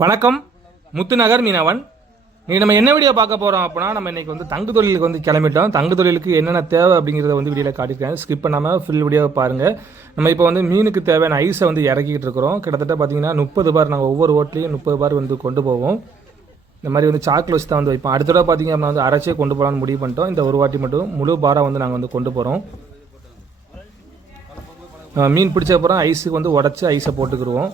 வணக்கம். முத்துநகர் மீனவன். நீ நம்ம என்ன வீடியோ பார்க்க போகிறோம் அப்படின்னா நம்ம இன்றைக்கி வந்து தங்கு தொழிலுக்கு வந்து கிளம்பிட்டோம். தங்கு தொழிலுக்கு என்னென்ன தேவை அப்படிங்கிறத வந்து வீடியோவில் காட்டியிருக்கேன். ஸ்கிப் பண்ணாமல் ஃபுல் வீடியோவை பாருங்கள் நம்ம இப்போ வந்து மீனுக்கு தேவையான ஐஸை வந்து இறக்கிட்டு இருக்கிறோம். கிட்டத்தட்ட பார்த்தீங்கன்னா முப்பது பார் நாங்கள் ஒவ்வொரு ஓட்லேயும் முப்பது பார் வந்து கொண்டு போவோம். இந்த மாதிரி வந்து சாக்கில் வச்சு தான் வந்து வைப்போம். அடுத்த தடவை பார்த்தீங்க அப்படின்னா வந்து அரைச்சே கொண்டு போகலான்னு முடிவு பண்ணிட்டோம். இந்த ஒரு வாட்டி மட்டும் முழு பாராக வந்து நாங்கள் வந்து கொண்டு போகிறோம் மீன் பிடிச்ச அப்புறம் ஐஸுக்கு வந்து உடச்சி ஐஸை போட்டுக்கிடுவோம்.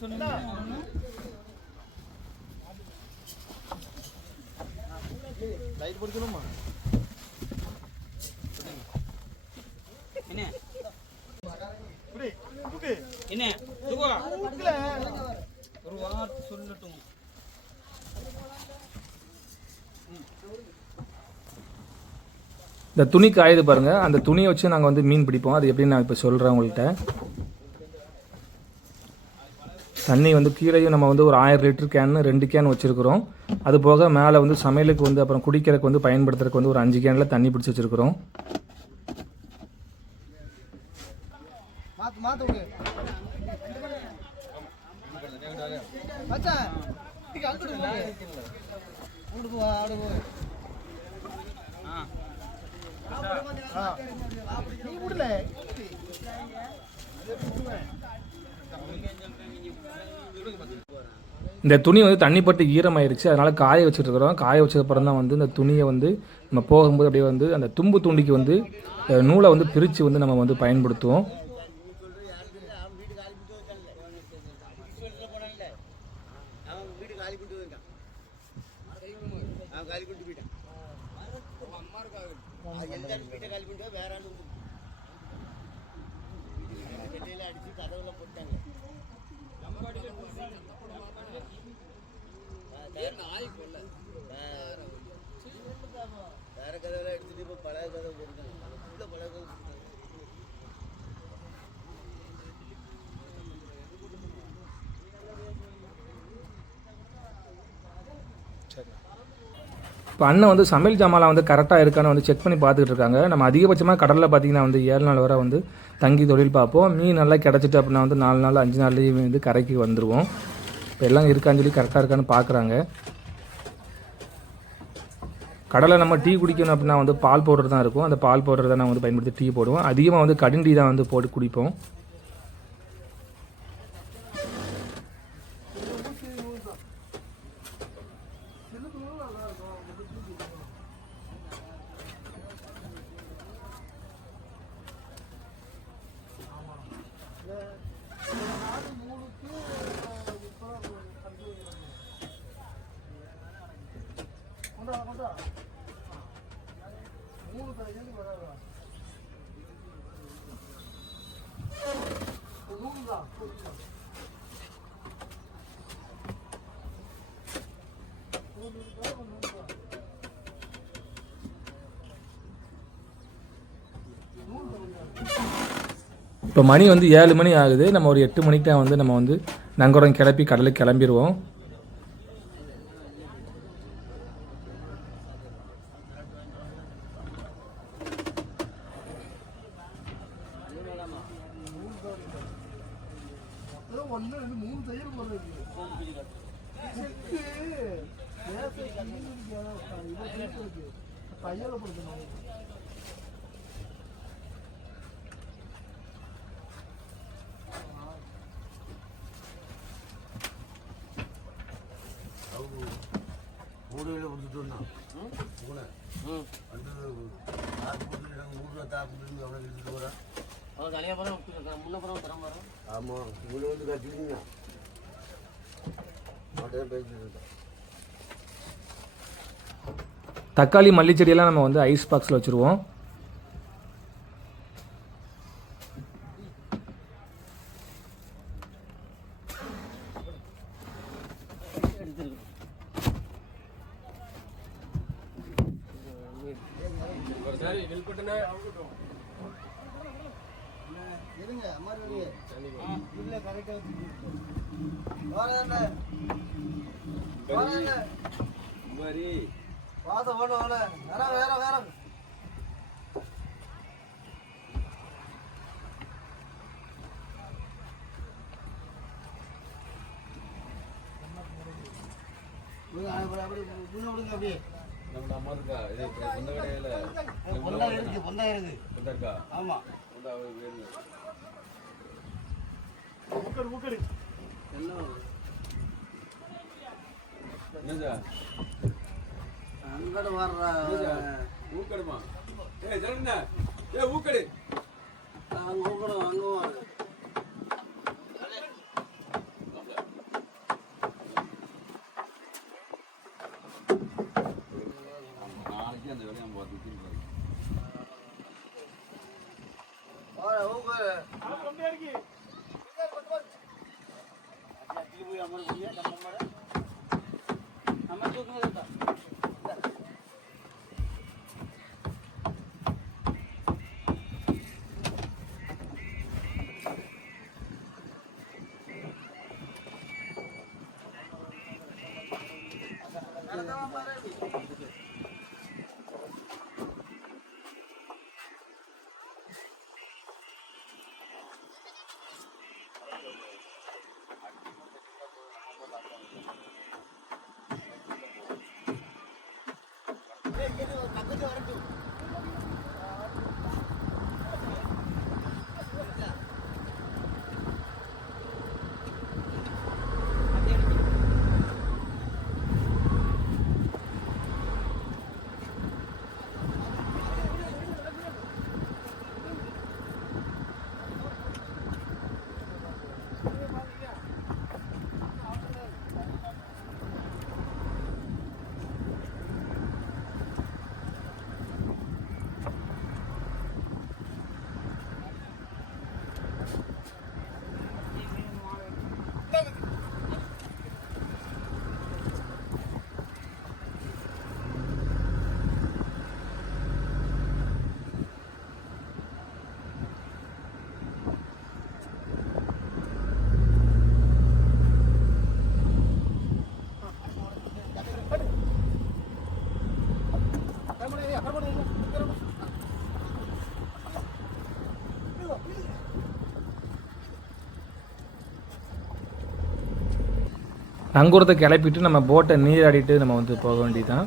என்ன? என்ன? சுகோ ஒரு வார்த்தை சொல்லட்டும். இந்த துணி காயுது பாருங்க. அந்த துணியை வச்சு நாங்கள் வந்து மீன் பிடிப்போம். அது எப்படின்னு நான் இப்போ சொல்கிறேன் உங்கள்கிட்ட. தண்ணி வந்து கீழேயும் நம்ம வந்து ஒரு ஆயிரம் லிட்டர் கேன் ரெண்டு கேன் வச்சுருக்கிறோம். அது போக மேலே வந்து சமையலுக்கு வந்து அப்புறம் குடிக்கிறதுக்கு வந்து பயன்படுத்துறதுக்கு வந்து ஒரு அஞ்சு கேனில் தண்ணி பிடிச்சி வச்சுருக்கிறோம். நீ விடல. இந்த துணி வந்து தண்ணி பட்டு ஈரமாயிருச்சு. அதனால காய வச்சுட்டு இருக்கிறோம். காய வச்சதுக்கப்புறம் தான் வந்து இந்த துணியை வந்து நம்ம போகும்போது அப்படியே வந்து அந்த தும்பு துண்டிக்கு வந்து நூலை வந்து பிரித்து வந்து நம்ம வந்து பயன்படுத்துவோம். வேற அடிச்சு கதவுல போட்டாங்க வேற கதவுல எடுத்துட்டு இப்ப பழைய கதவு போட்டாங்க உள்ள பழைய கதவு போட்டாங்க இப்போ அண்ணன் வந்து சமையல் ஜாமாலாம் வந்து கரெக்டாக இருக்கான்னு வந்து செக் பண்ணி பார்த்துட்டு இருக்காங்க. நம்ம அதிகபட்சமாக கடலில் பார்த்தீங்கன்னா வந்து ஏழு நாள் வரை வந்து தங்கி தொழில் பார்ப்போம். மீன் நல்லா கிடச்சிட்டு அப்படின்னா வந்து நாலு நாள் அஞ்சு நாள்லேயும் வந்து கரைக்கு வந்துடுவோம் இப்போ எல்லாம் இருக்கான்னு சொல்லி கரெக்டாக இருக்கான்னு பார்க்குறாங்க. கடலை நம்ம டீ குடிக்கணும் அப்படின்னா வந்து பால் பவுடர் தான் இருக்கும். அந்த பால் பவுடர் தான் நான் வந்து பயன்படுத்தி டீ போடுவோம். அதிகமாக வந்து கடும் டீ தான் வந்து போட்டு குடிப்போம். இப்போ மணி வந்து ஏழு மணி ஆகுது. நம்ம ஒரு எட்டு மணிக்கு தான் வந்து நம்ம வந்து நங்கூரம் கிளப்பி கடலுக்கு கிளம்பிடுவோம் ஒன்னு ரெண்டு மூணு தையல் போடுறது கையில் பிடிக்கணும் மூடையில் கொடுத்துட்டோம்னா மூணை வந்து தாக்கு கொடுத்துட்டு தாக்கு கொடுத்து எடுத்துட்டு போகிறேன் ஆமாம் இவ்வளோ வந்து கட்டிக்கிங்க மாட்டே பேசிட்டு இருக்கேன். தக்காளி மல்லி செடியெல்லாம் நம்ம வந்து ஐஸ் பாக்ஸில் வச்சுருவோம். மாதிரி வாசம் ஓட ஓட. வேற வேற வேற அப்படியே. நம்ம அம்மா இருக்கா இது சொந்த கடையில பொந்தா இருக்கு பொந்தா இருக்கு. இந்த இருக்கா ஆமா வேணும் என்ன என்னதா அங்கட வர்ற ஊக்கடுமா? ஏய் ஜனண்ணா ஏய் ஊக்கடு. அங்க Eduardo. நங்கூரத்தை கிளப்பிட்டு நம்ம போட்டை நீராடிட்டு நம்ம வந்து போக வேண்டியதுதான்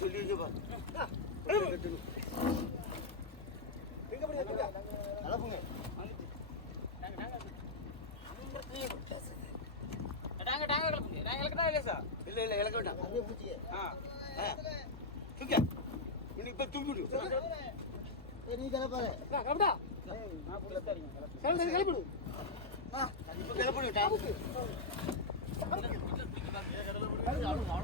சொல்லி வச்சுப்பா கலப்புங்க டாங்க டாங்க கிளம்புங்க டாங்க கிளக்கடா இல்லையா சார் இல்ல இல்ல இழக்க வேண்டாம் அப்படியே பிடிச்சிக்க ஆ தூக்க நீ கிளப்பாரு கிளம்பு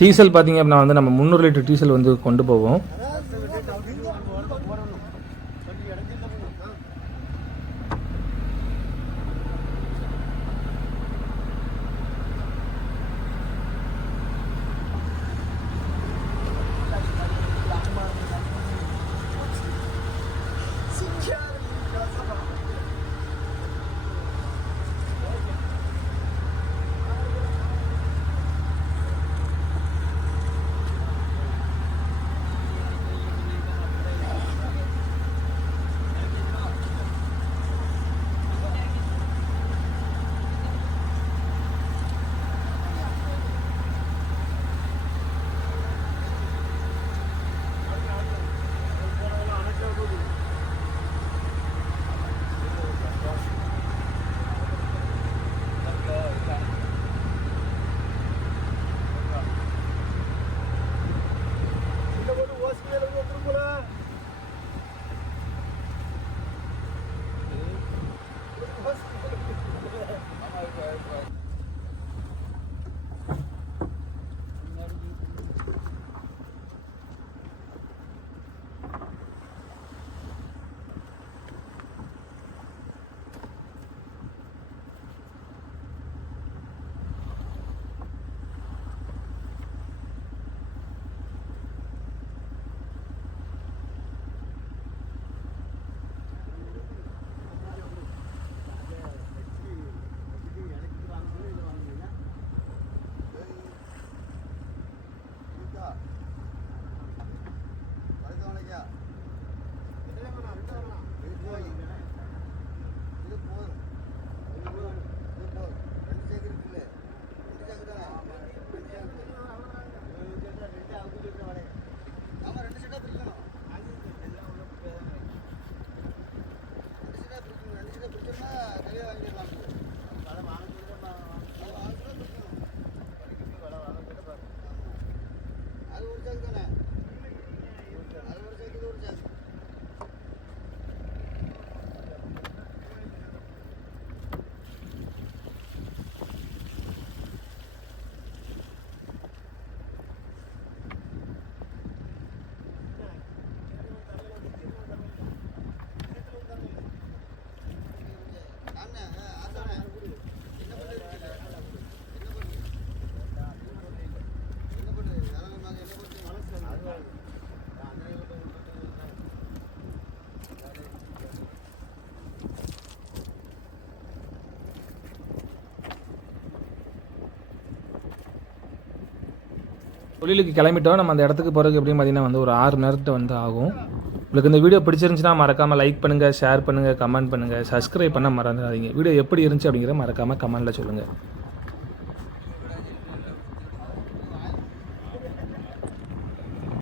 டீசல் பார்த்தீங்க அப்படின்னா வந்து நம்ம முந்நூறு லிட்டர் டீசல் வந்து கொண்டு போவோம். தொழிலுக்கு கிளம்பிட்டோம். நம்ம அந்த இடத்துக்கு போகிறதுக்கு எப்படியும் பார்த்தீங்கன்னா வந்து ஒரு ஆறு மணி நேரத்தை வந்து ஆகும். உங்களுக்கு இந்த வீடியோ பிடிச்சிருந்துச்சுன்னா மறக்காமல் லைக் பண்ணுங்கள் ஷேர் பண்ணுங்கள் கமெண்ட் பண்ணுங்கள் சப்ஸ்கிரைப் பண்ண மறந்துடாதீங்க. வீடியோ எப்படி இருந்துச்சு அப்படிங்கிற மறக்காமல் கமெண்ட்டில் சொல்லுங்கள்